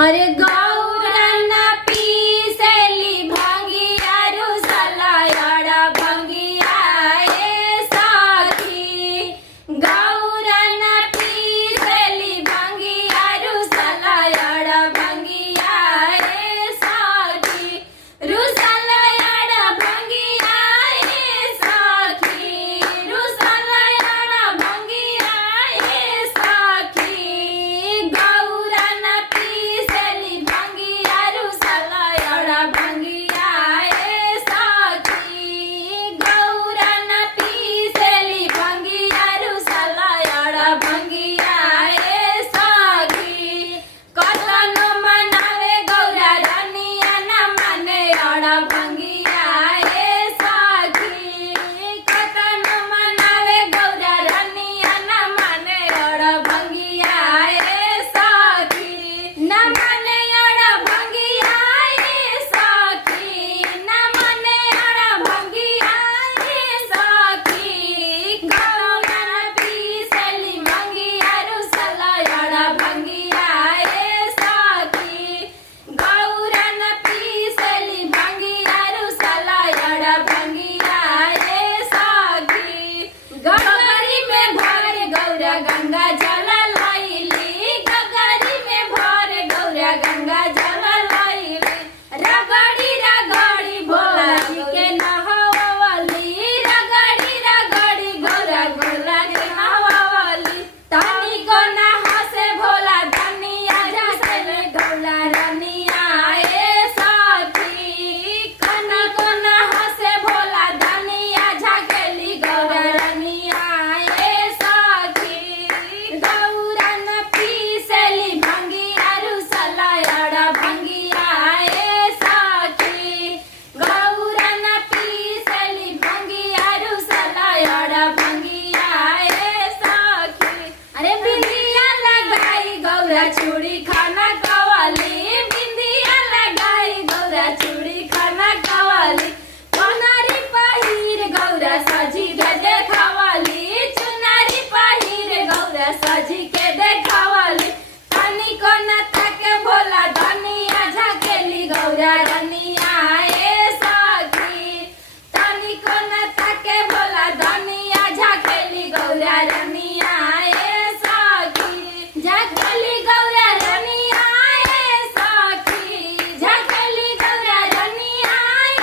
अरे गौरन पीसेली भंगिया रुसला याड़ा भंगिया ए साखी। गौरन पीसेली भंगिया रुसला याड़ा भंगिया ए साखी। रुसला याड़ा भंगिया ए साखी। रुसला याड़ा भंगिया ए साखी। गौरन पीसेली भंगिया रुसला याड़ा भंगिया ए साखी। गौरन पीसेली भंगिया रुसला याड़ा भंगिया ए साखी। कतन मनावे गौरा रनिया न माने याड़ा भंगिया ए साखी। कतन मनावे गौरा रनिया न माने याड़ा भंगिया ए साखी। न माने याड़ा भंगिया ए साखी। न माने याड़ा भंगिया ए साखी। गौरन पीसेली भंगिया रुसला याड़ा भंगिया ए साखी। गौरन पीसेली भंगिया रुसला याड़ा भंगिया ए साखी। गगरी में भरे गौरा गंगा जल लईली। गगरी में भरे गौरा गंगा जल लईली। रगड़ी रगड़ी भोला जी के नहवावली। रगड़ी रगड़ी गौरा भोला के नहवावली। तनिको ना हंसे भोला धनिया झसेले गौरा रनिया ए साखी। कनिको ना हंसे भोला धनिया झकेली गौरा रनिया ए साखी। गौरन पीसेली भंगिया रुसला याड़ा भंगिया ए साखी। गौरन पीसेली भंगिया रुसला याड़ा भंगिया ए साखी। अरे बिंदिया लगाई गौरा चूड़ी खाना कवाली। बिंदिया लगाई गौरा चूड़ी खाना कवाली। चुनारी पहिर गौरा सजी के देखावाली। चुनारी पहिर गौरा सजी के देखावाली। तनिको न ताके भोला धनिया झकेली गौरा रनिया ए साखी। तनिको न ताके भोला धनिया झकेली गौरा रनिया ए साखी। झकेली गौरा रनिया ए साखी। झकेली गौरा रनिया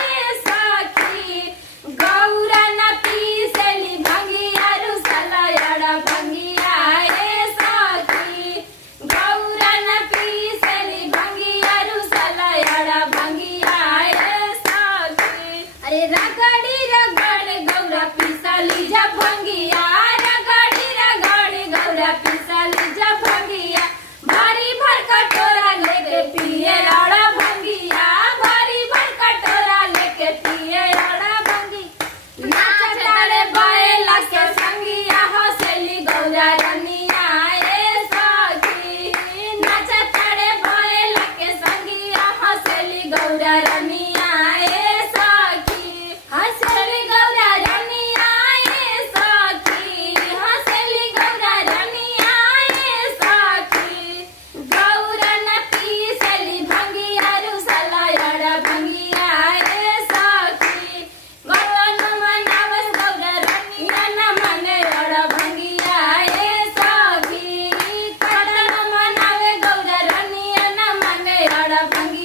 ए साखी। गौरन पीसेली भंगिया रुसला याड़ा भंगिया ए साखी। गौरन पीसेली भंगिया रुसला याड़ा भंगिया ए साखी। अरे रगड़ी रगड़ गौरा पीसली जब भंगिया। रगड़ी रगड़ गौरा पीसली जब भंगिया। भारी भर कटोरा लेके पिए याड़ा भंगिया। भारी भर कटोरा लेके पिए याड़ा भंगिया। नाच तारे बैला के संगिया हंसेली गौरा रनिया ए साखी। नाच तारे बैला के संगिया हंसेली गौरा रनिया ए साखी। हंसेली गौरा रनिया ए साखी। हंसेली गौरा रनिया ए साखी। गौरन पीसेली भंगिया रुसला याड़ा भंगिया ए साखी। गौरन मनावस गौरा रनिया न माने याड़ा भंगिया ए साखी। कतन मनावे गौरा रनिया न माने याड़ा भंगिया